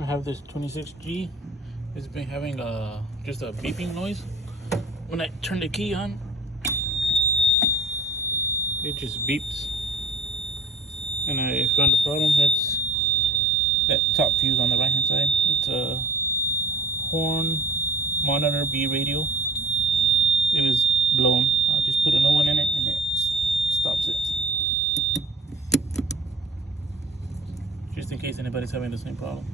I have this 26G. It's been having just a beeping noise. When I turn the key on, it just beeps. And I found the problem. It's that top fuse on the right hand side. It's a horn monitor B radio. It was blown. I'll just put a new one in it and it stops it. Just in case anybody's having the same problem.